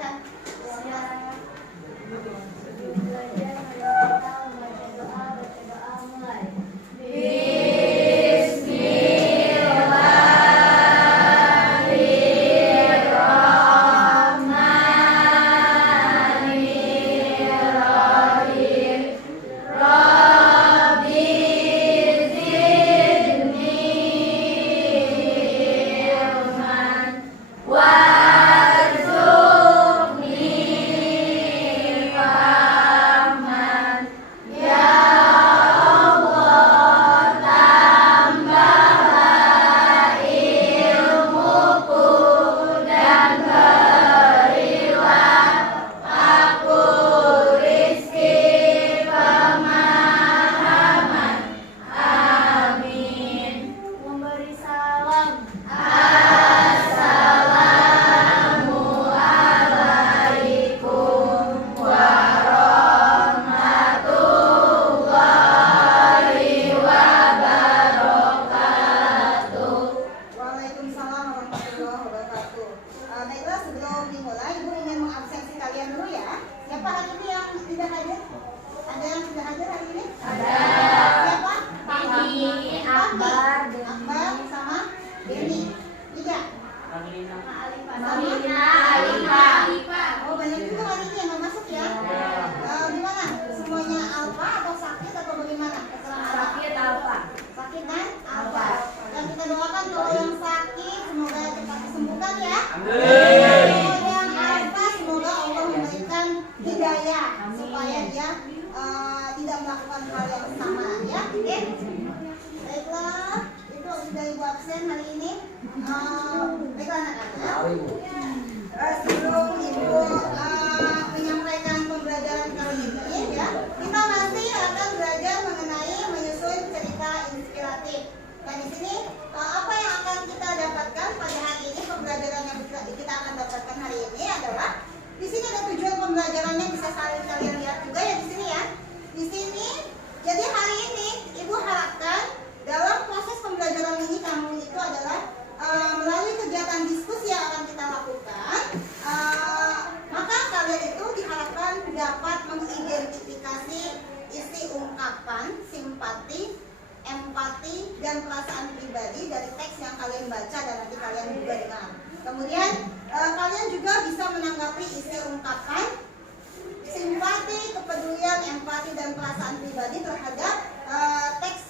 silakan. Belajar kita membaca doa, baca doa mulai. Memberi salam. Waalaikumsalam warahmatullahi wabarakatuh. Baiklah, sebelum dimulai, Ibu ingin mengabsensi kalian dulu ya. Siapa hari ini yang tidak hadir? Ada yang tidak hadir hari ini? Ada. Siapa? Fahmi, Akbar, Akbar sama Denny. Tiga. Alina, Alifah. Oh, banyak juga hari ini yang nggak masuk ya. Gimana? Semuanya alfa atau sakit atau bagaimana? Sakit apa? Sakit kan? Alfa. Dan kita doakan kalau yang sakit semoga cepat disembuhkan ya. Kalau yang alfa semoga Allah memberikan hidayah supaya dia tidak melakukan hal yang sama ya. Oke? Baiklah, itu sudah Ibu absen hari ini. Baiklah anak-anak. Sebelum Ibu menyampaikan pembelajaran kali ini ya, kita masih akan belajar mengenai menyusun cerita inspiratif. Dan di sini apa yang akan kita dapatkan pada hari ini, pembelajaran yang kita akan dapatkan hari ini adalah di sini ada tujuan pembelajarannya, bisa kalian lihat juga ya di sini ya. Di sini, jadi hari ini Ibu harapkan dalam proses pembelajaran ini kamu itu adalah melalui kegiatan diskusi yang akan kita lakukan, maka kalian itu diharapkan dapat mengidentifikasi isi ungkapan, simpati, empati, dan perasaan pribadi dari teks yang kalian baca dan nanti kalian juga dengar. Kemudian kalian juga bisa menanggapi isi ungkapan, simpati, kepedulian, empati, dan perasaan pribadi terhadap teks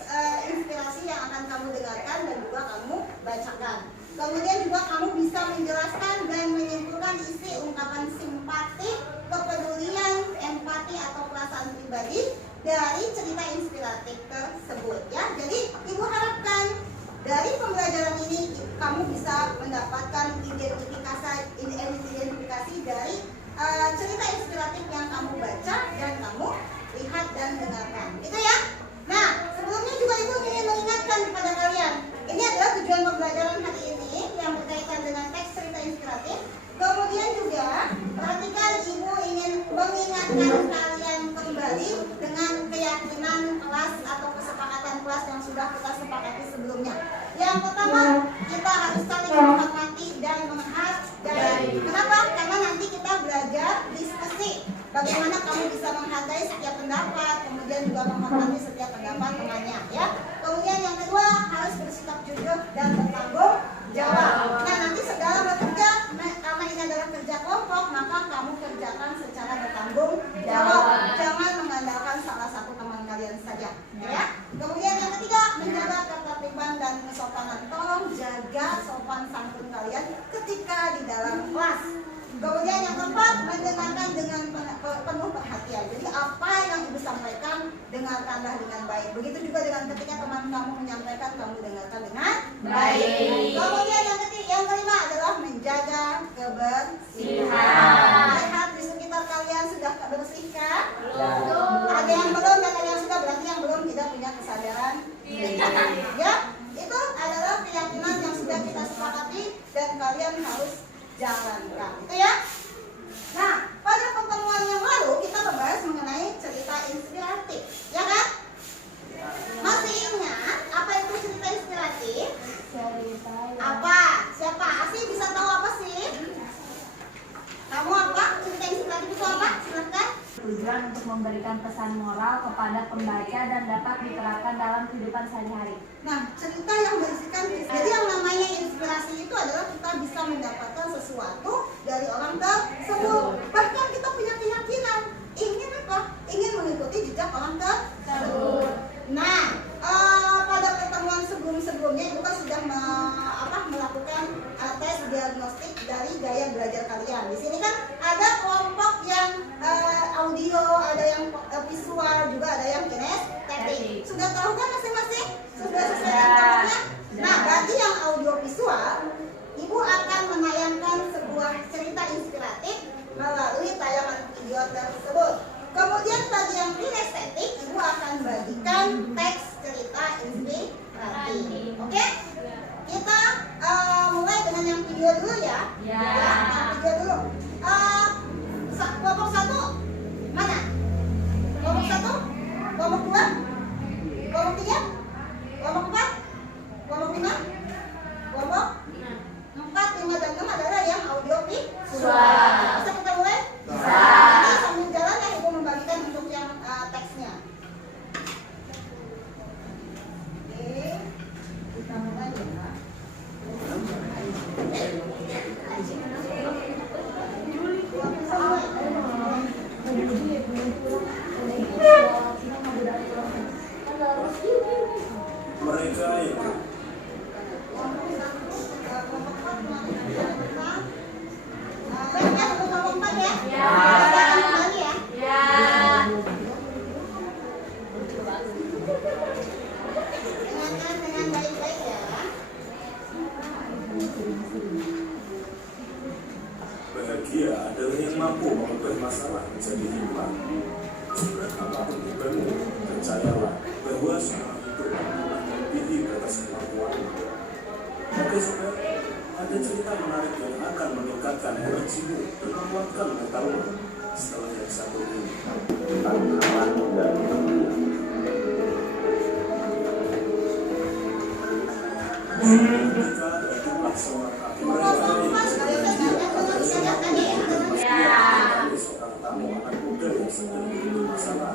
inspirasi yang akan kamu dengarkan dan juga kamu bacakan. Kemudian juga kamu bisa menjelaskan dan menyimpulkan isi ungkapan simpati, kepedulian, empati, atau perasaan pribadi dari cerita inspiratif tersebut ya. Jadi Ibu harapkan dari pembelajaran ini kamu bisa mendapatkan identifikasi dari cerita inspiratif yang kamu baca dan kamu lihat dan dengarkan, gitu ya. Nah, sebelumnya juga Ibu ingin mengingatkan kepada kalian, ini adalah tujuan pembelajaran hari ini yang berkaitan dengan teks cerita inspiratif. Kemudian juga perhatikan, Ibu ingin mengingatkan kalian kembali dengan keyakinan kelas atau kesepakatan kelas yang sudah kita sepakati sebelumnya. Yang pertama, kita harus saling menghormati dan menghargai. Kenapa? Karena nanti kita belajar diskusi. Bagaimana kamu bisa menghargai setiap pendapat, kemudian juga menghormati setiap pendapat temannya, ya. Kemudian yang kedua, harus bersikap jujur dan bertanggung jawab. Nah, nanti segala bekerja, karena ini adalah kerja kelompok, maka kamu kerjakan secara bertanggung jawab. Jangan mengandalkan salah satu teman kalian saja, ya. Kemudian yang ketiga, menjaga ketertiban dan kesopanan. Tolong jaga sopan santun kalian ketika di dalam kelas. Kemudian yang keempat, mendengarkan dengan penuh perhatian. Jadi apa yang Ibu sampaikan, dengarkanlah dengan baik. Begitu juga dengan ketika teman kamu menyampaikan, kamu dengarkan dengan baik. Kemudian yang kelima adalah menjaga kebersihan. Lihat di sekitar kalian sudah bersihkah? Ada yang belum dan ada yang sudah, berarti yang belum tidak punya kesadaran diri. Ya, itu adalah keyakinan yang sudah kita sepakati dan kalian harus jalankan, itu ya. Nah, pada pertemuan yang lalu kita membahas mengenai cerita inspiratif, ya kan? Masih ingat apa itu cerita inspiratif? Apa? Siapa? Asih bisa tahu apa sih? Kamu apa? memberikan pesan moral kepada pembaca dan dapat diterapkan dalam kehidupan sehari-hari. Nah, cerita yang berisikan kisah. Jadi yang namanya inspirasi itu adalah kita bisa mendapatkan sesuatu dari orang tersebut. Bahkan kita punya keyakinan ingin apa? Ingin mengikuti jejak orang tersebut. Nah, pada pertemuan sebelumnya Ibu kan sudah melakukan tes diagnostik dari gaya belajar kalian. Di sini kan ada kelompok yang audio, ada yang visual, juga ada yang kinestetik. Sudah tahu kan masing-masing? Sudah sesuai dengan kelompoknya? Nah, bagi yang audio visual, Ibu akan menayangkan sebuah cerita inspiratif melalui tayangan video tersebut. Kemudian bagi yang kinestetik, Ibu akan bagikan teks cerita inspiratif. Oke? Kita mulai dengan yang video dulu ya. Yang video dulu. Kelompok 1 mana? Kelompok 1? Kelompok 2? Kelompok 3? Kelompok 4? Kelompok 5? Kelompok 4, 5, dan 6 adalah yang audio visual. Bisa kita mulai? Bisa. Ini sambil jalan ya Ibu membagikan untuk yang teksnya. Oke, kita mulai ya. Mereka yang bahagia adalah yang mampu mengubah masalah menjadi hikmah. Surat apapun bebanmu, percayalah bahwa semua itu akan melebihi batas kemampuan. Oke saudara, ada cerita menarik yang akan meningkatkan energimu dan menguatkan mentalmu setelah yang satu ini. Tantangan dan ketika ada jumlah seorang hakim seorang tamu anak muda yang sedang memiliki masalah.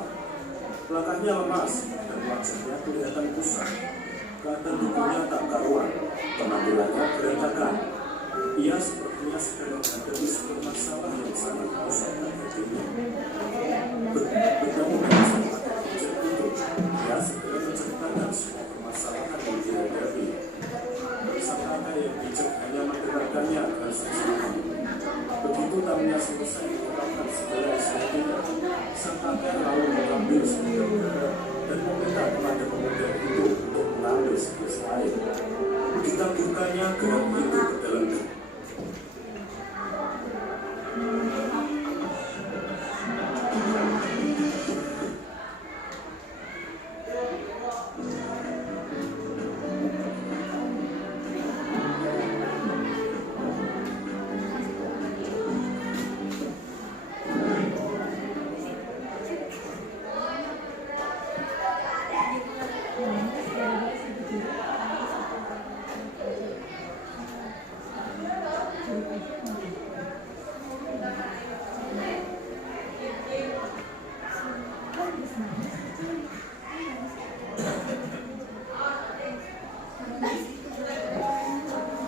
Langkahnya lemas dan wajahnya kelihatan kusam. Keadaan tubuhnya tak karuan, penampilannya berantakan. Ia sepertinya sedang menghadapi sebuah masalah yang sangat menyusahkan hatinya. Bertemu dengan sang pakar bijak itu, ia segera menceritakan semua permasalahan yang dihadapi. Sang pakar yang bijak hanya mendengarkannya dengan seksama. Begitu tamunya selesai mengungkapkan segala sesuatunya, sang pakar lalu mengambil sebuah udara dan meminta kepada pemuda itu untuk mengambil segelas air. Ditaburkannya gerak itu ke dalam diri.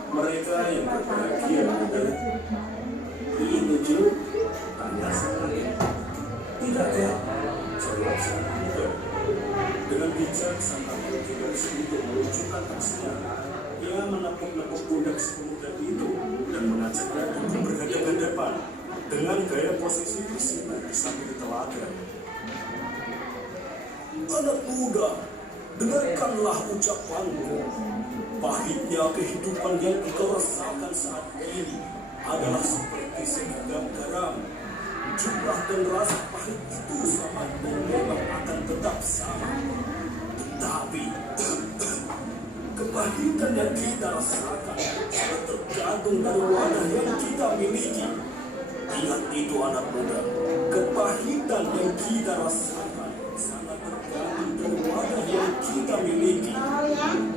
Mereka yang berbahagia adalah ini tujuh tanda sangat tidak ya jawab sang muda dengan bijak. Sang tamu tidak sedikit menunjukkan aksinya. Ia menepuk-nepuk pundak si pemuda itu dan mengajaknya untuk berhadapan-hadapan dengan gaya posisi bersinar di samping telaga. Anak muda, dengarkanlah ucapanku. Pahitnya kehidupan yang engkau rasakan saat ini adalah seperti segenggam garam. Jumlah dan rasa pahit itu sama dan memang akan tetap sama. Tetapi kepahitan yang kita rasakan sangat tergantung dari wadah yang kita miliki. Ingat itu anak muda, kepahitan yang kita rasakan sangat tergantung dari wadah yang kita miliki.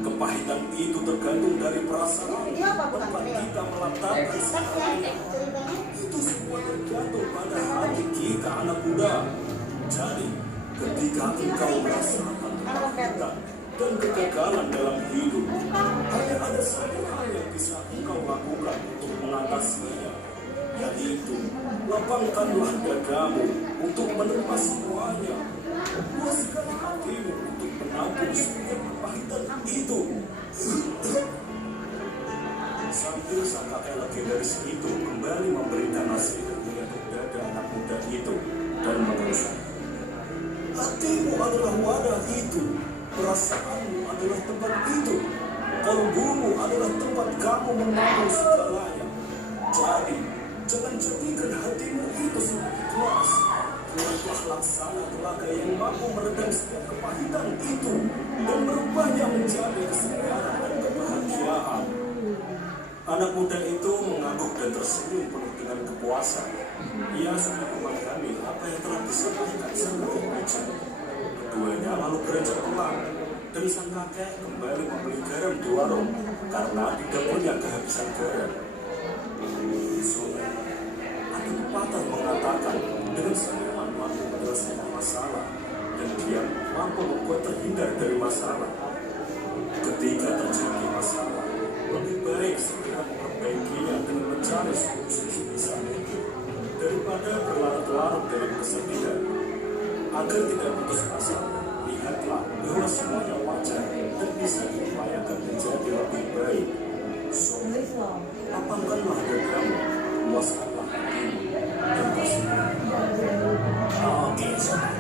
Kepahitan itu tergantung dari perasaan tempat kita meletakkan sekarang. Itu semua tergantung pada hati kita anak muda. Jadi, ketika engkau merasakan kepahitan dan kegagalan dalam hidup, hanya ada satu hal yang bisa engkau lakukan untuk mengatasinya, yaitu lapangkanlah dadamu untuk menerima semuanya. Puaskan hatimu untuk menampung semua kepahitan itu. Sambil sang kakek legendaris itu kembali memberikan nasihat menyentuh dada anak muda itu dan meneruskan, hatimu adalah wadah itu, perasaanmu adalah tempat itu, kalbumu adalah tempat kamu menampung segalanya. Jadi, jangan jadikan hatimu itu seperti gelas. Buatlah laksana telaga yang mampu meredam setiap kepahitan itu dan merubahnya menjadi kesegaran dan kebahagiaan. Anak muda itu mengangguk dan tersenyum penuh dengan kepuasan. Ia sudah memahami apa yang telah disampaikan sang kakek bijak. Keduanya lalu beranjak pulang, dan sang kakek kembali membeli garam di warung karena di dapurnya kehabisan garam. Sore, ada pepatah mengatakan dengan seniman mampu menyelesaikan masalah dan dia mampu membuat terhindar dari masalah. Ketika terjadi masalah, lebih baik segera memperbaikinya dengan mencari solusi sebisanya daripada berlarut-larut dalam kesedihan. Agar tidak putus asa, lihatlah bahwa semuanya wajar dan bisa diupayakan menjadi lebih baik. So, lapangkanlah dadamu, luaskanlah hatimu, dan kasihmu. Oke, sobat.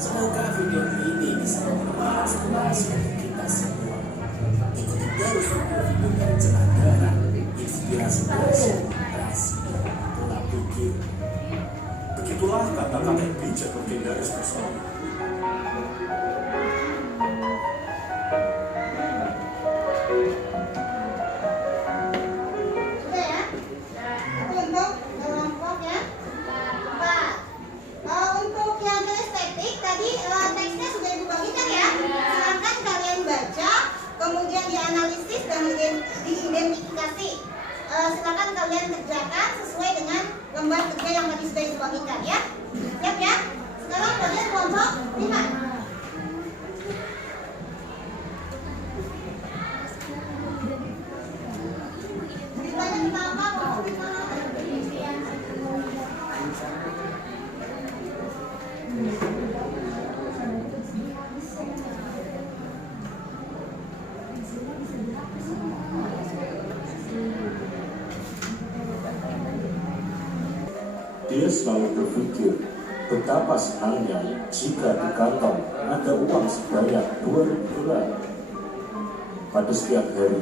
Semoga video ini bisa bermanfaat bagi kita semua. Ikuti terus video-video dari Celah Darah, inspirasi belajar, rahasia, pola pikir. Begitulah kata kakek bijak legendaris tersebut. Sudah ya? Itu untuk kelompok yang 4. Untuk yang kinestetik tadi teksnya sudah dibagikan ya. Silakan kalian baca, kemudian dianalisis dan diidentifikasi. Silakan kalian kerjakan sesuai dengan lembar kerja yang tadi sudah dibagikan ya. Siap ya? Sekarang kalian kelompok 5. Ceritanya kita apa? Kelompok 5. Dia selalu berpikir betapa senangnya jika di kantong ada uang sebanyak 2.000 dolar. Pada setiap hari,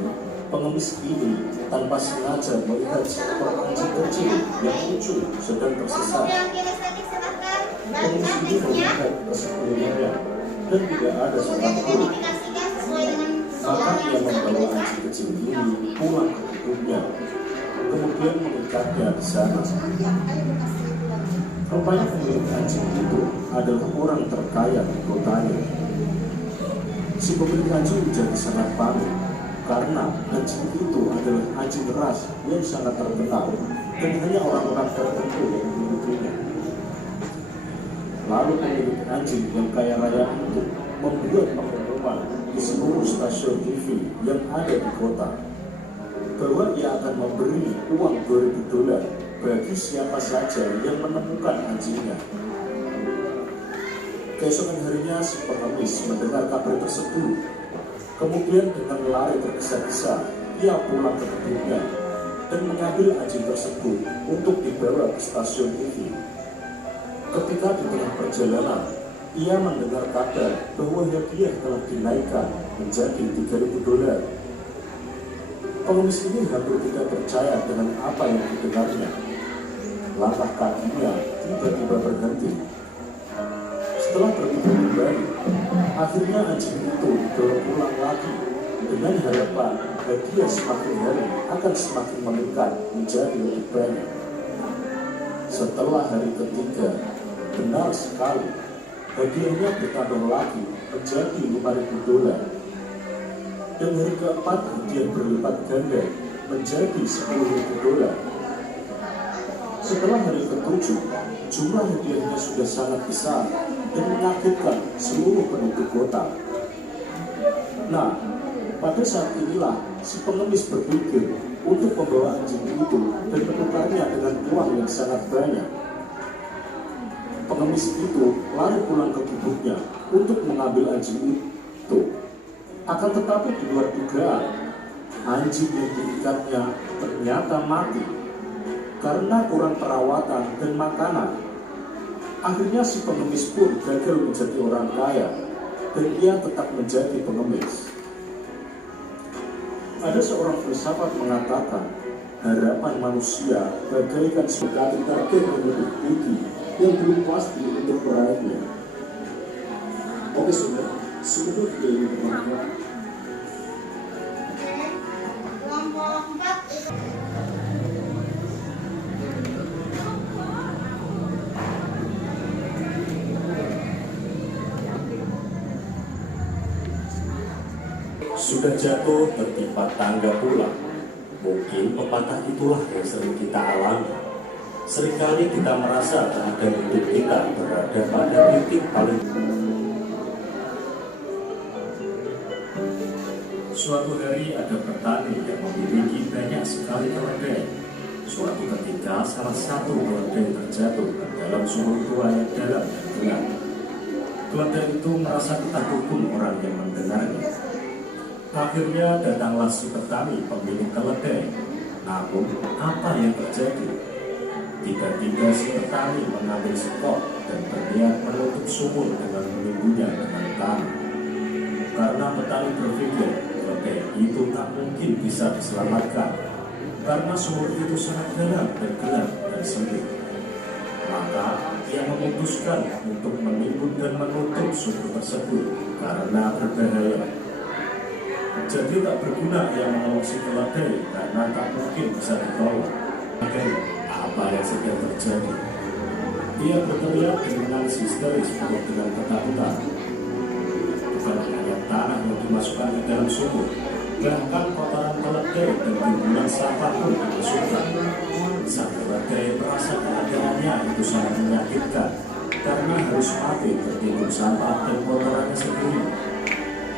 pengemis ini tanpa sengaja melihat seekor anjing kecil yang lucu sedang tersesat. Kelompok yang kinestetik silakan baca Pengemis ini teksnya. melihat ke sekelilingnya dan tidak ada Kemudian seorang pun. identifikasikan sesuai dengan Maka soal ia yang sudah membawa diberikan. anjing kecil ini pulang ke hidupnya, kemudian mengikatnya di sana. Rupanya pemilik anjing itu adalah orang terkaya di kotanya. Si pemilik anjing menjadi sangat panik karena anjing itu adalah anjing ras yang sangat terkenal dan hanya orang-orang tertentu yang memilikinya. Lalu pemilik anjing yang kaya raya itu membuat pengumuman di seluruh stasiun TV yang ada di kota bahwa ia akan memberi uang 2.000 dolar bagi siapa saja yang menemukan anjingnya. Keesokan harinya si pengemis mendengar kabar tersebut. Kemudian dengan lari tergesa-gesa, ia pulang ke kebunnya dan mengambil anjing tersebut untuk dibawa ke stasiun TV. Ketika di tengah perjalanan, ia mendengar kabar bahwa hadiah telah dinaikkan menjadi 3.000 dolar. Pengemis ini hampir tidak percaya dengan apa yang didengarnya. Langkah kakinya tiba-tiba berhenti. Setelah berpikir kembali, akhirnya anjing itu dibawa pulang lagi dengan harapan hadiah semakin hari akan semakin meningkat menjadi lebih banyak. Setelah hari ketiga, benar sekali, hadiahnya bertambah lagi menjadi 5.000 dolar. Dan hari keempat hadiah berlipat ganda menjadi 10.000 dolar. Setelah hari ketujuh, jumlah hadiahnya sudah sangat besar dan menakutkan seluruh penduduk kota. Nah, pada saat inilah si pengemis berpikir untuk membawa anjing itu dan menukarnya dengan uang yang sangat banyak. Pengemis itu lari pulang ke gubuknya untuk mengambil anjing itu. Akan tetapi di luar dugaan, anjing yang diikatnya ternyata mati karena kurang perawatan dan makanan. Akhirnya si pengemis pun gagal menjadi orang kaya dan ia tetap menjadi pengemis. Ada seorang filsafat mengatakan, harapan manusia bagaikan suatu target yang lebih tinggi yang belum pasti untuk meraihnya. Oke saudara, semoga video ini bermanfaat. Oke. Kelompok 4 itu. Sudah jatuh tertimpa tangga pula. Mungkin pepatah itulah yang sering kita alami. Seringkali kita merasa keadaan hidup kita berada pada titik paling. Suatu hari ada petani yang memiliki banyak sekali keledai. Suatu ketika salah satu keledai terjatuh ke dalam sumur tua yang dalam dan gelap. Keledai itu merasa ketakutan orang yang mendengarnya. Akhirnya datanglah si petani pemilik keledai. Namun apa yang terjadi? Tiba-tiba si petani mengambil sekop dan berniat menutup sumur dengan menimbunnya dengan tanah. Karena petani berpikir keledai itu tak mungkin bisa diselamatkan karena sumur itu sangat dalam dan gelap dan sempit. Maka ia memutuskan untuk menimbun dan menutup sumur tersebut karena berbahaya. Jadi tak berguna ia menolong si keledai karena tak mungkin bisa ditolong. Oke, apa yang sedang terjadi? Ia berteriak dan menangis histeris penuh dengan ketakutan. Bukan hanya tanah yang dimasukkan ke dalam sumur, bahkan kotoran keledai dan timbunan sampah pun dimasukkan. Sang keledai merasa keadaannya itu sangat menyakitkan karena harus mati tertimbun sampah dan kotorannya sendiri.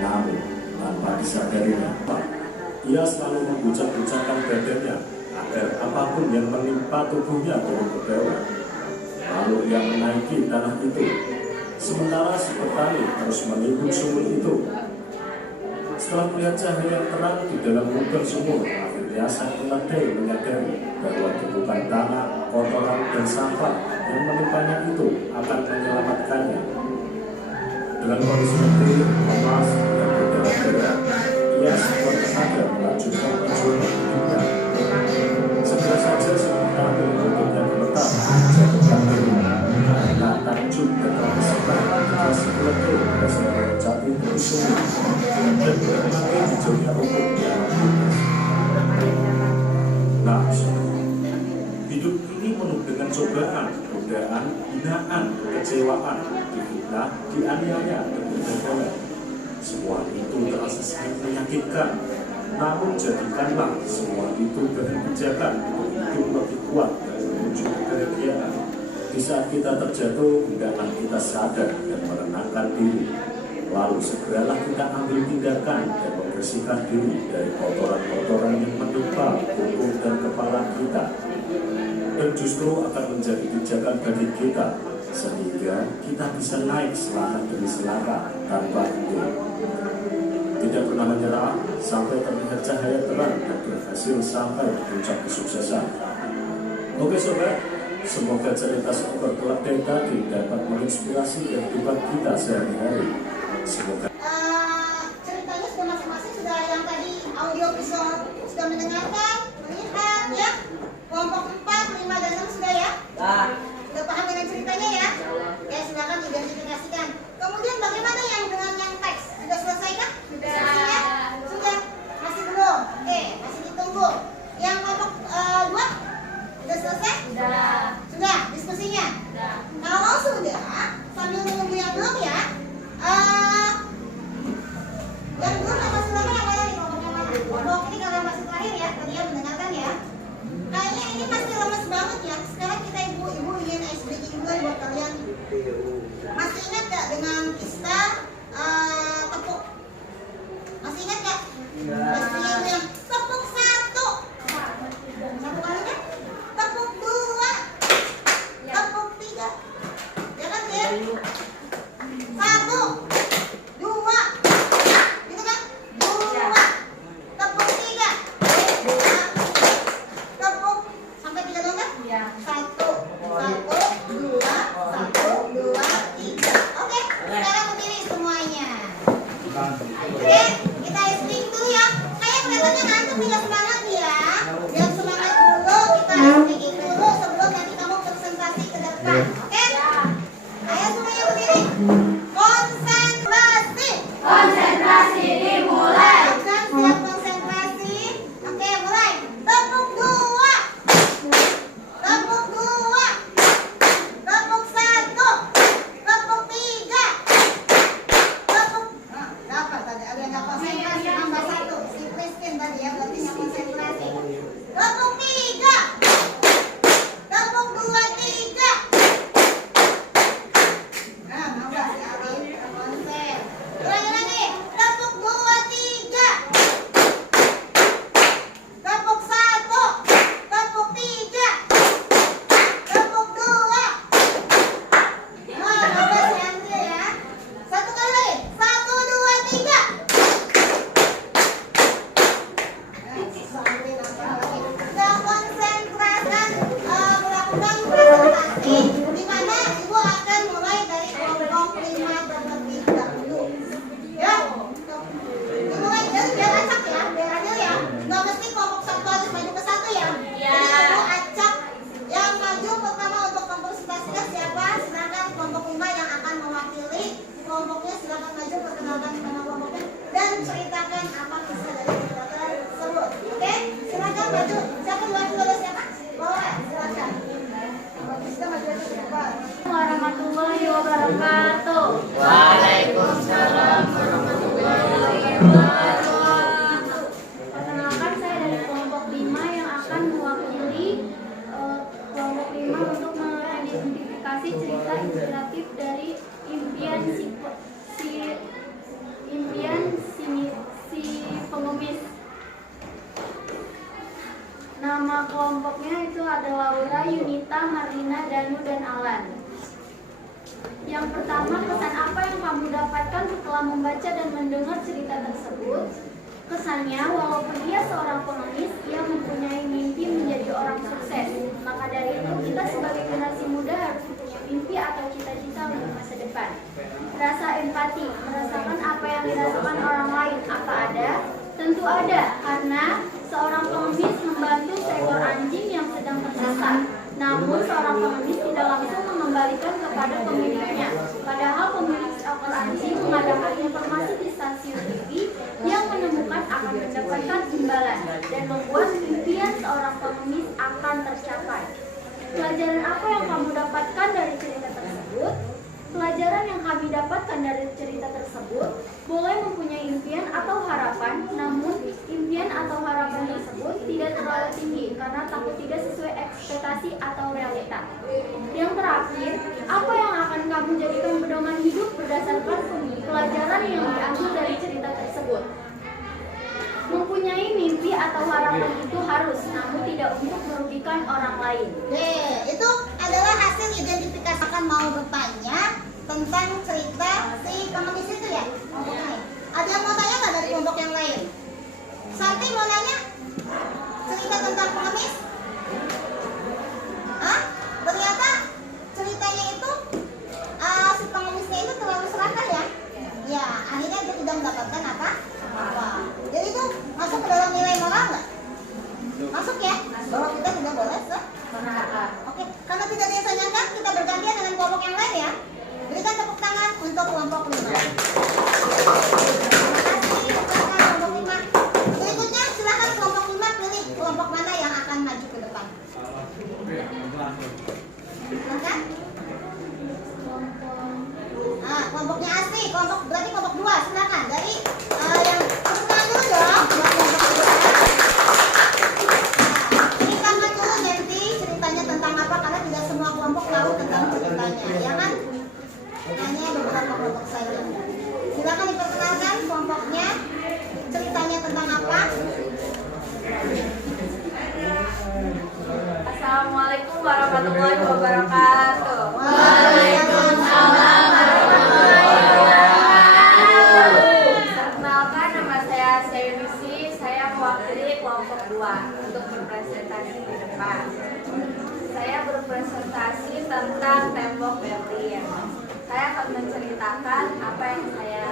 Namun tanpa disadarinya, ia selalu membucak-bucakkan badannya agar apapun yang menimpa tubuhnya turun ke bawah. Lalu ia menaiki tanah itu, sementara si petani harus menimbun sumur itu. Setelah melihat cahaya yang terang di dalam lubang sumur, akhirnya sang keledai menyadari bahwa tumpukan tanah, kotoran, dan sampah yang menimpanya itu akan menyelamatkannya. Dengan kondisi itu, lemas dan berdarah-darah, ia sekuat tenaga melanjutkan perjuangan hidupnya. Segera saja si petani untuknya berletak jatuh kaki karena takjub dan terkesan ketika si keledai berhasil meloncati dari sumur dan berlari di jauhnya rumput yang lunas. Nah, hidup ini penuh dengan cobaan, godaan, hinaan, kekecewaan, difitnah, dianiaya, dan kegagalan. Semua itu terasa sangat menyakitkan. Namun jadikanlah semua itu dengan pijakan untuk hidup lebih kuat dan menuju kebahagiaan. Di saat kita terjatuh, hendaklah kita sadar dan menenangkan diri. Lalu segeralah kita ambil tindakan dan membersihkan diri dari kotoran-kotoran yang menimpa punggung dan kepala kita. Dan justru akan menjadi pijakan bagi kita, sehingga kita bisa naik selangkah demi selangkah tanpa henti. Tidak pernah menyerah sampai terlihat cahaya terang dan berhasil sampai di puncak kesuksesan. Oke sobat, semoga cerita seekor keledai tadi dapat menginspirasi kehidupan kita sehari-hari. Semoga ceritanya sudah masing-masing sudah yang tadi audio visual sudah mendengarkan, melihat ya. Kelompok 4, 5, dan 6 sudah ya? Sudah paham dengan ceritanya ya? Ya silakan identifikasikan. Kemudian bagaimana yang dengan yang teks? Sudah selesai kah? Diskusinya? Sudah? Masih belum? Oke, masih ditunggu. Yang kelompok 2? Sudah selesai? Sudah? Diskusinya? Kalau sudah, sambil menunggu yang belum ya, kelompoknya itu ada Laura, Yunita, Marlina, Danu, dan Alan. Yang pertama, kesan apa yang kamu dapatkan setelah membaca dan mendengar cerita tersebut? Kesannya, walaupun ia seorang pengemis, ia mempunyai mimpi menjadi orang sukses. Maka dari itu, kita sebagai generasi muda harus punya mimpi atau cita-cita untuk masa depan. Rasa empati, merasakan apa yang dirasakan orang lain. Apa ada? Tentu ada, karena seorang pengemis membantu seekor anjing yang sedang tersesat. Namun seorang pengemis tidak langsung mengembalikan kepada pemiliknya. Padahal pemilik seekor anjing mengadakan informasi di stasiun TV yang menemukan akan mendapatkan imbalan dan membuat impian seorang pengemis akan tercapai. Pelajaran apa yang kamu dapatkan dari cerita tersebut? Pelajaran yang kami dapatkan dari cerita tersebut boleh mempunyai impian atau harapan, namun impian atau harapan tersebut tidak terlalu tinggi karena takut tidak sesuai ekspektasi atau realita. Yang terakhir, apa yang akan kamu jadikan pedoman hidup berdasarkan pelajaran yang diambil dari cerita tersebut? Mempunyai mimpi atau harapan itu harus, namun tidak untuk merugikan orang lain. Itu adalah hasil identifikasi. Akan mau bertanya tentang cerita si pengemis itu ya. Ada yang mau tanya nggak dari kelompok yang lain? Santi mau nanya cerita tentang pengemis? Hah? Ternyata ceritanya itu si pengemisnya itu terlalu serakah ya? Ya, akhirnya dia tidak mendapatkan apa? Jadi itu masuk ke dalam nilai moral nggak? Masuk ya? Bahwa kita tidak boleh Oke, karena tidak disanyikan, kita bergantian dengan kelompok yang lain ya. Berikan tepuk tangan untuk kelompok 5. Terima kasih, silakan kelompok 5. Berikutnya silakan kelompok 5 pilih kelompok mana yang akan maju ke depan. Silakan. Kelompoknya asli, berarti kelompok 2. Silakan dari yang tepuk tangan dulu dong. Ceritakan dulu nanti ceritanya tentang apa, karena tidak semua kelompok tahu tentang ceritanya, ya kan? Hanya beberapa kelompok saja. Silakan diperkenalkan kelompoknya, ceritanya tentang apa? Assalamualaikum warahmatullahi wabarakatuh. Waalaikumsalam warahmatullahi wabarakatuh. Perkenalkan, nama saya Yunisi. Saya mewakili kelompok 2 untuk berpresentasi di depan. Saya berpresentasi tentang tembok Berlin. Saya akan menceritakan apa yang saya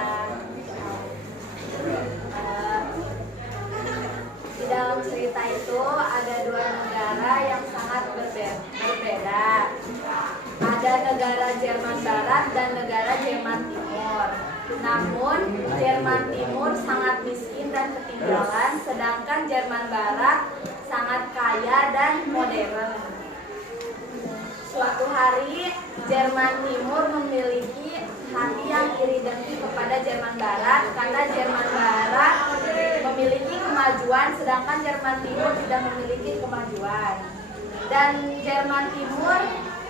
di dalam cerita itu ada 2 negara yang sangat berbeda. Ada negara Jerman Barat dan negara Jerman Timur. Namun Jerman Timur sangat miskin dan ketinggalan, sedangkan Jerman Barat sangat kaya dan modern. Suatu hari Jerman Timur memiliki hati yang iri dengki kepada Jerman Barat karena Jerman Barat memiliki kemajuan sedangkan Jerman Timur tidak memiliki kemajuan. Dan Jerman Timur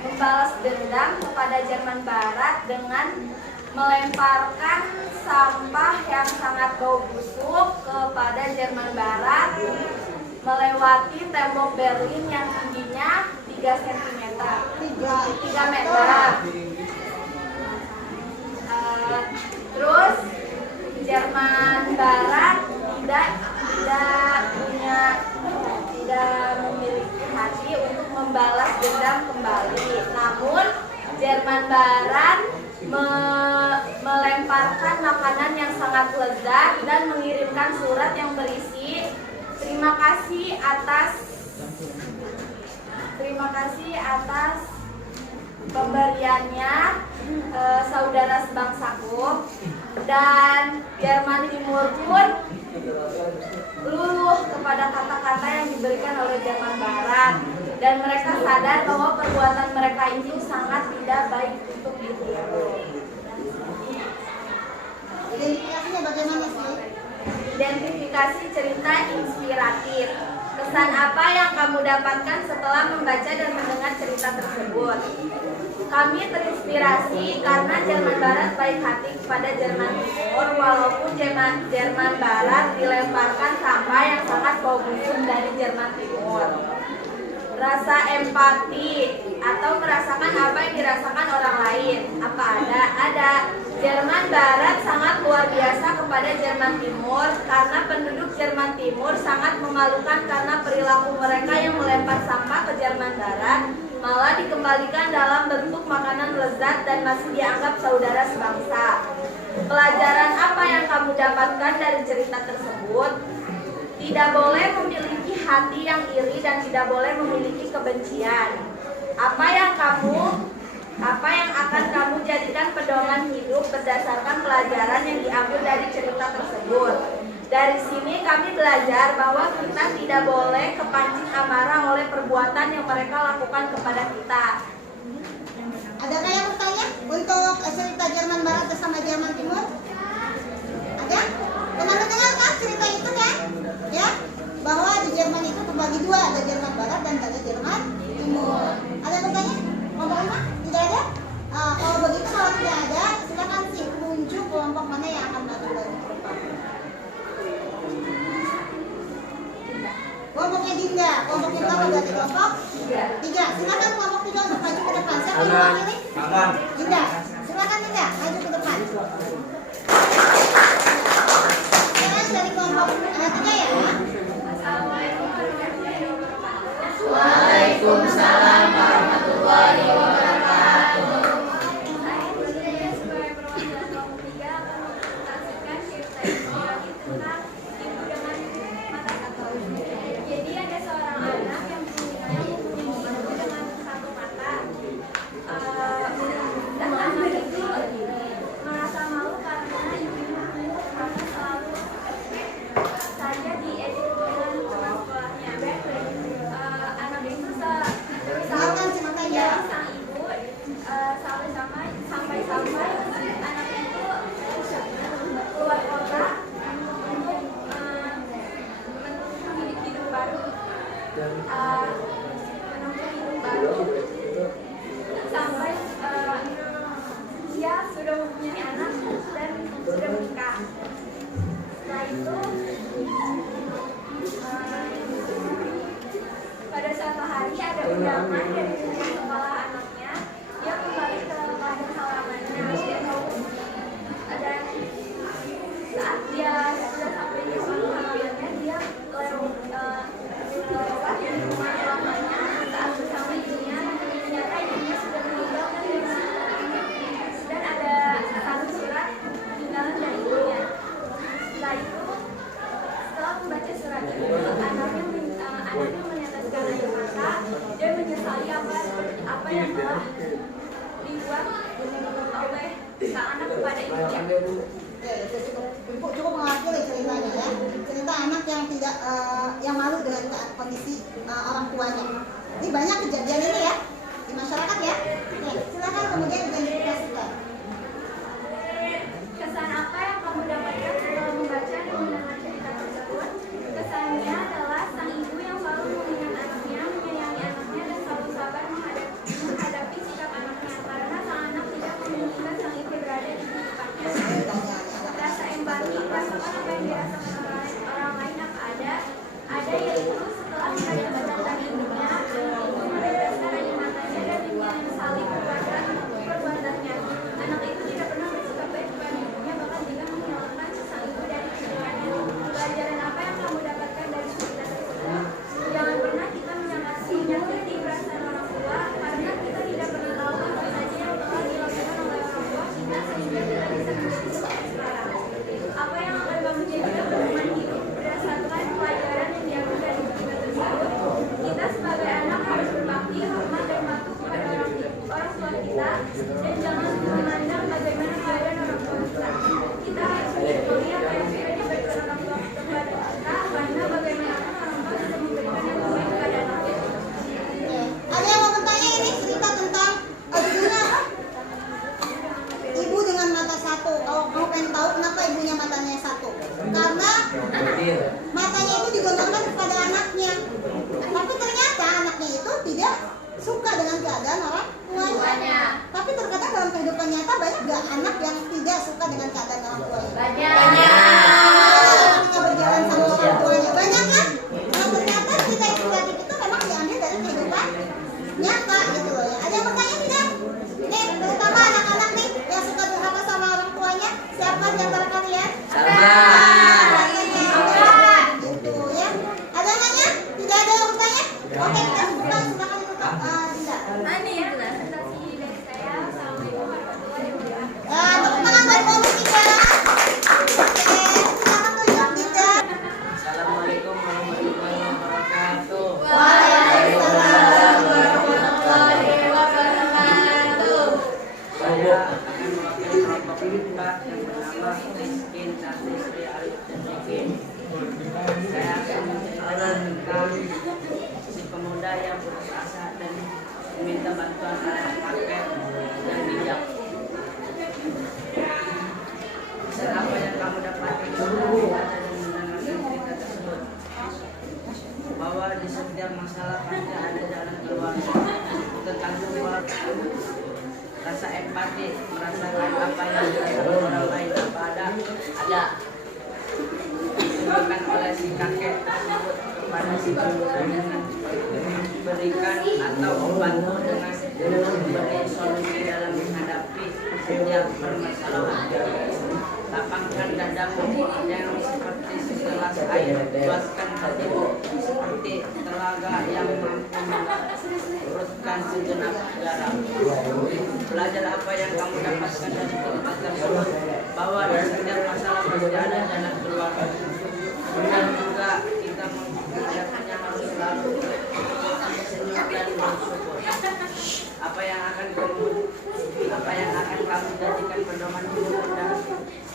membalas dendam kepada Jerman Barat dengan melemparkan sampah yang sangat bau busuk kepada Jerman Barat melewati tembok Berlin yang tingginya 3 cm. 3 meter. Terus Jerman Barat tidak memiliki hati untuk membalas dendam kembali. Namun Jerman Barat melemparkan makanan yang sangat lezat dan mengirimkan surat yang berisi terima kasih atas pemberiannya saudara sebangsaku. Dan Jerman Timur pun luluh kepada kata-kata yang diberikan oleh Jerman Barat, dan mereka sadar bahwa perbuatan mereka itu sangat tidak baik untuk ditiru. Identifikasinya bagaimana sih? Identifikasi cerita inspiratif. Kesan apa yang kamu dapatkan setelah membaca dan mendengar cerita tersebut? Kami terinspirasi karena Jerman Barat baik hati kepada Jerman Timur, walaupun Jerman Barat dilemparkan sampah yang sangat bau busuk dari Jerman Timur. Rasa empati atau merasakan apa yang dirasakan orang lain. Apa ada? Ada. Jerman Barat sangat luar biasa kepada Jerman Timur karena penduduk Jerman Timur sangat memalukan karena perilaku mereka yang melempar sampah ke Jerman Barat malah dikembalikan dalam bentuk makanan lezat dan masih dianggap saudara sebangsa. Pelajaran apa yang kamu dapatkan dari cerita tersebut? Tidak boleh memiliki hati yang iri dan tidak boleh memiliki kebencian. Apa yang akan kamu jadikan pedoman hidup berdasarkan pelajaran yang diambil dari cerita tersebut? Dari sini kami belajar bahwa kita tidak boleh kepancing amarah oleh perbuatan yang mereka lakukan kepada kita. Adakah yang bertanya untuk cerita Jerman Barat bersama Jerman Timur? Ada? Pernah mendengar kan cerita itu kan? Ya, bahwa di Jerman itu terbagi dua, ada Jerman Barat dan ada Jerman Timur. Ada yang bertanya? Kelompok 5? Tidak ada? Kalau begitu, kalau tidak ada, silakan sih tunjuk kelompok mana yang akan maju dari depan. Kelompoknya Dinda, kelompoknya berapa berarti kelompok? 3. Silakan kelompok 3 untuk maju ke depan. Siapa yang mau pilih? Dinda. Silakan Dinda, maju ke depan. Sekarang dari kelompok 3 ya. Waalaikumsalam warahmatullahi wabarakatuh. Jadi ada seorang anak yang punya ibu dengan satu mata. Dan anak itu merasa malu karena ibunya selalu saja diedit dengan teman sekolahnya. Anak itu dari sang ibu sampai anak itu keluar kota untuk menempuh hidup baru, sampai dia sudah mempunyai anak dan sudah menikah. Setelah itu pada suatu hari ada undangan dari sekolah anaknya. Dia kembali ke kampung halamannya dan saat dia sudah sampai di kampung halamannya, dia lewat di rumah lamanya. Saat bersama ibunya, ternyata ibunya sudah meninggal dan ada satu surat peninggalan dari ibunya. Setelah itu, setelah membaca surat itu, anaknya meneteskan air mata. Dia menyesali apa yang telah dibuat oleh sang anak kepada ibunya. Ibu cukup mewakili ceritanya ya. Cerita anak yang tidak yang malu dengan kondisi orang tuanya. Ini banyak kejadian ini ya di masyarakat ya. Oke, silakan kemudian identifikasikan. Kesan apa yang kamu dapatkan setelah membaca dan mendengar cerita tersebut? Kesannya adalah sang ibu yang selalu mengingat anaknya, menyayangi anaknya, dan selalu sabar menghadapi sikap anaknya karena sang anak tidak menginginkan sang ibu berada di kehidupannya. Rasa empati, merasakan apa yang dirasakan orang lain apa ada? Ada, yaitu setelah membaca tentang hidupnya, ibu meneteskan air matanya dan menyesali perbuatannya. Anak itu tidak pernah bersikap baik kepada ibunya, bahkan juga menghilangkan sang ibu dari kehidupannya. Pelajaran apa yang kamu dapatkan dari cerita tersebut? Jangan pernah kita menyakiti perasaan orang tua, karena kita tidak pernah tahu apa saja yang telah dilakukan oleh orang tua kita sehingga kita bisa menjadi seperti sekarang. Apa yang akan kamu jadikan pedoman hidup berdasarkan pelajaran yang diambil dari cerita tersebut? Kita sebagai anak harus berbakti, hormat, dan patuh kepada orang tua kita, dan jangan memandang bagaimana keadaan orang tua kita. Kita harus menyukuri apa yang sudah diberikan orang tua kepada kita, karena bagaimanapun orang tua sudah memberikan yang terbaik kepada anaknya. Ada yang mau bertanya ini cerita tentang judulnya apa? Ibu dengan mata satu. Kalau kamu pengen tahu kenapa ibunya matanya satu? Karena matanya itu digantungkan kepada anaknya. Tapi ternyata anaknya itu tidak suka dengan keadaan orang tuanya. Tapi terkadang dalam kehidupan nyata banyak gak anak yang tidak suka dengan keadaan orang tuanya? Banyak. Anaknya berjalan sama orang tuanya banyak kan? Nah ternyata cerita inspiratif itu memang diambil dari kehidupan nyata gitu loh ya. Ada yang bertanya tidak? Nih, terutama anak-anak nih yang suka durhaka sama orang tuanya, siapa di antara kalian? Gitu ya. Ada yang nanya? Tidak ada yang bertanya? Oke, kita sebutkan, silakan ditutup. Dinda. Ini presentasi dari saya. Assalamualaikum warahmatullahi wabarakatuh. Tepuk tangan buat komik juga. Oke, silakan tunjuk Dinda. Assalamualaikum warahmatullahi wabarakatuh. Waalaikumsalam warahmatullahi wabarakatuh. Saya akan mewakili kelompok 4 yang bernama Miskin Santri Alif dan Miskin. Saya akan menceritakan tentang si pemuda yang putus asa dan meminta bantuan anak kakek yang bijak. Dan apa yang kamu dapatkan setelah membaca dan mendengarkan cerita tersebut? Bahwa di setiap masalah pasti ada jalan keluar. Tentang sebuah rasa empati, merasakan apa yang dirasakan orang lain, apa ada ditunjukkan oleh si kakek tersebut kepada si pemuda dengan berikan atau membantu dengan memberi solusi dalam menghadapi setiap permasalahan. Lapangkan dadamu yang seperti segelas air, luaskan hatimu seperti telaga yang mampu merurutkan segenap garam. Belajar apa yang kamu dapatkan dari cerita tersebut, bahwa dari setiap masalah pasti ada jalan keluar. Dan juga kita menghadapinya harus selalu senyum dan bersyukur. Apa yang akan kamu jadikan pedoman hidup dan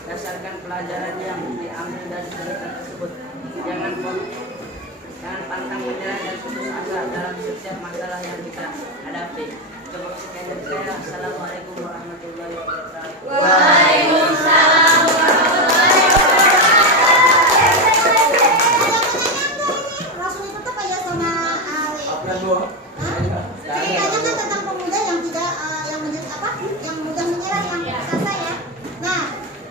dasarkan pelajaran yang diambil dari cerita tersebut. Jangan pantang menyerah dan putus asa dalam setiap masalah yang kita hadapi. Cukup sekian dari saya. Assalamualaikum warahmatullahi wabarakatuh. Waalaikumsalam warahmatullahi Langsung ditutup aja sama Ale. Ceritanya kan tentang pemuda yang tidak yang mudah menyerah, yang putus asa ya. Nah,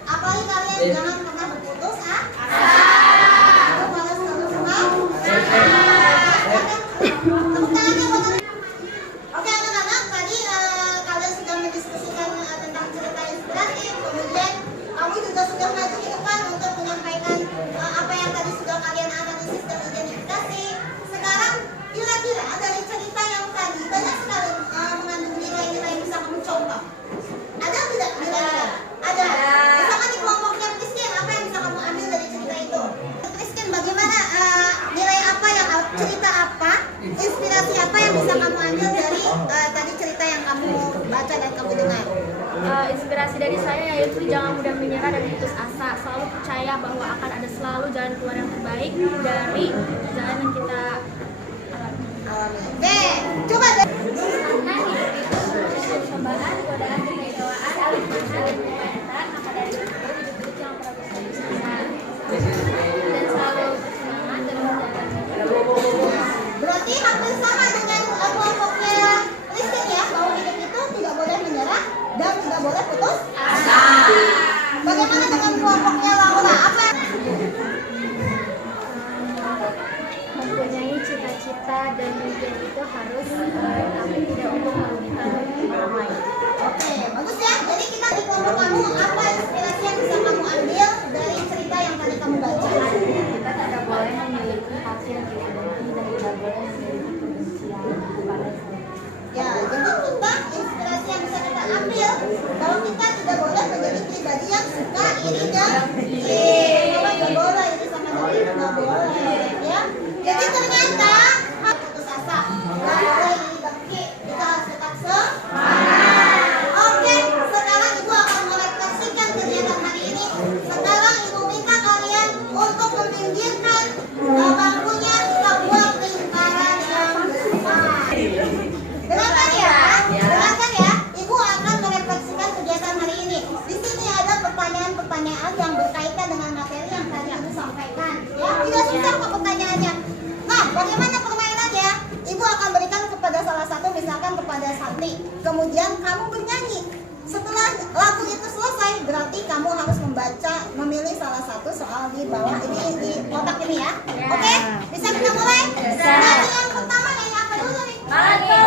apalagi kalian jangan pernah berputus asa. Harus terus semangat. Tepuk tangannya buat anak. Oke anak-anak, tadi kalian sudah mendiskusikan tentang cerita inspiratif, kemudian kamu juga sudah maju ke depan untuk menyampaikan apa yang tadi sudah kalian analisis dan identifikasi. Sekarang kira-kira dari cerita yang tadi banyak sekali mengandung nilai-nilai yang bisa kamu contoh. Ada tidak nilai-nilai? Ada. Misalkan di kelompoknya Christine, apa yang bisa kamu ambil dari cerita itu? Christine, bagaimana nilai apa yang cerita apa, inspirasi apa yang bisa kamu ambil dari tadi cerita yang kamu baca dan kamu dengar? Inspirasi dari saya yaitu jangan mudah menyerah dan putus asa, selalu percaya bahwa akan ada selalu jalan keluar yang terbaik dari jalan yang kita alami. Oke, coba deh. Karena hidup itu penuh cobaan, godaan, dan kecewaan, saling kegiatan, maka dari itu hidup itu jangan pernah berputus asa dan selalu bersemangat dan berjalan. Berarti hampir sama dengan kelompoknya Christine ya, bahwa hidup itu tidak boleh menyerah dan tidak boleh putus asa. Bagaimana dengan kelompoknya Laura? Apa? Mempunyai cita-cita dan mimpi itu harus, tapi tidak untuk merugikan orang lain. Oke, bagus ya. Jadi kita di kelompok kamu apa inspirasi yang bisa kamu ambil dari cerita yang tadi kamu baca? Kita tidak boleh memiliki hati yang tidak dengki dan tidak boleh memiliki kebencian kepada sesama. Ya, jadi kita inspirasi yang bisa kita ambil bahwa kita tidak boleh menjadi pribadi yang suka iri dan kalau nggak boleh iri sama diri nggak boleh ya. Jadi ternyata harus putus asa, nggak boleh iri dengki, kita harus tetap semangat. Oke, sekarang ibu akan merefleksikan kegiatan hari ini. Sekarang ibu minta kalian untuk meminggirkan bangkunya, kita buat lingkaran yang besar. Dengarkan ya, dengarkan ya. Ibu akan merefleksikan kegiatan hari ini. Di sini ada pertanyaan-pertanyaan yang berkaitan dengan materi yang tadi Ibu sampaikan. Ya, tidak susah kok pertanyaannya. Nah, bagaimana permainannya? Ibu akan berikan kepada salah satu, misalkan kepada Santi. Kemudian kamu bernyanyi. Setelah lagu itu selesai, berarti kamu harus memilih salah satu soal di bawah ini di kotak ini ya. Oke? Bisa kita mulai? Nah, yang pertama nih apa dulu nih? Madu.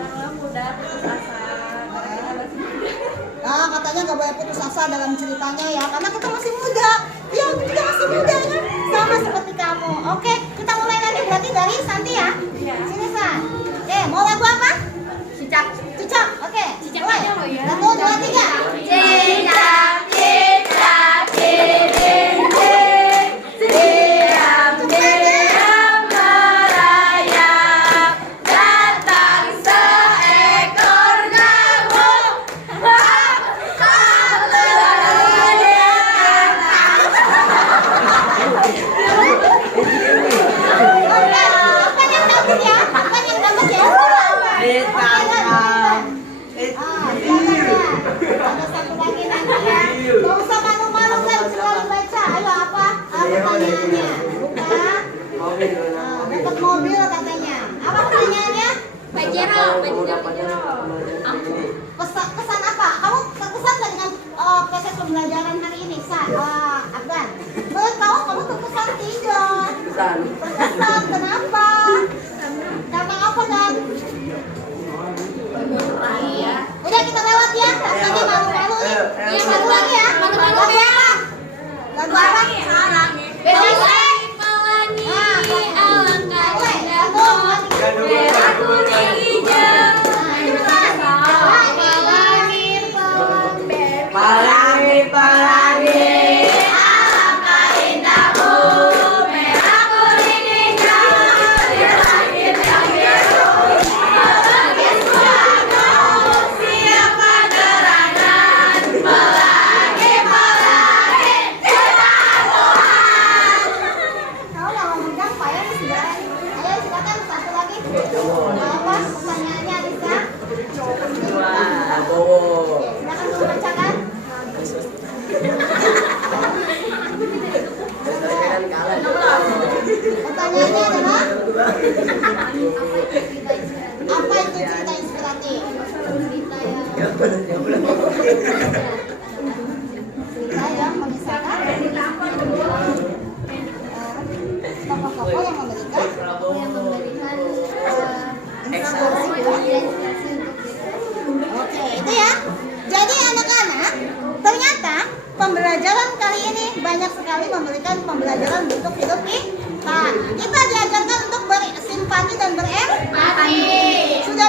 anak-anak muda putus asa. Nah, katanya nggak boleh putus asa dalam ceritanya ya, karena kita masih muda. Ya, kita masih muda ya, sama seperti kamu. Oke, kita mulai lagi berarti dari Santi ya. Sini San. Oke, mau lagu apa? Cicak. Cicak. Oke. Cicak mulai. aja lo ya. 1, 2, 3. Cicak, cicak, cicing, diam-diam merayap, datang seekor nyamuk. Bukan yang dapat ya. Bukan yang dapat ya. Ada satu lagi nanti ya. Gak usah malu-malu kan, selalu baca. Ayo apa? Pertanyaannya. Bukan. Dapat mobil katanya. Apa pertanyaannya? Pajero. Kesan apa? Kamu terkesan gak dengan proses pembelajaran hari ini, Afgan? Menurut kamu terkesan tidak? Terkesan, kenapa? Karena apa kan? Udah kita lewat ya, tadi malu-malu nih. Iya, malu lagi ya. Malu-malu ya. Lagu apa? Pelangi, alangkah indahmu, merah kuning hijau. Pelangi, Alangkah indahmu, merah kuning hijau, di langit yang biru, melukis suaramu, siapa gerangan, pelangi, cinta Tuhan. Kau kalau megang payah nih sudah. Ayo silakan satu lagi. Apa pertanyaannya Alisa? Silakan kamu bacakan. Pertanyaannya adalah apa itu cerita inspiratif? Cerita yang mengisahkan tokoh-tokoh yang memberikan inspirasi. Oke, itu ya. Jadi anak-anak, ternyata pembelajaran kali ini banyak sekali memberikan pembelajaran bentuk hidup kita. Kita diajarkan untuk bersimpati dan berempati. Sudah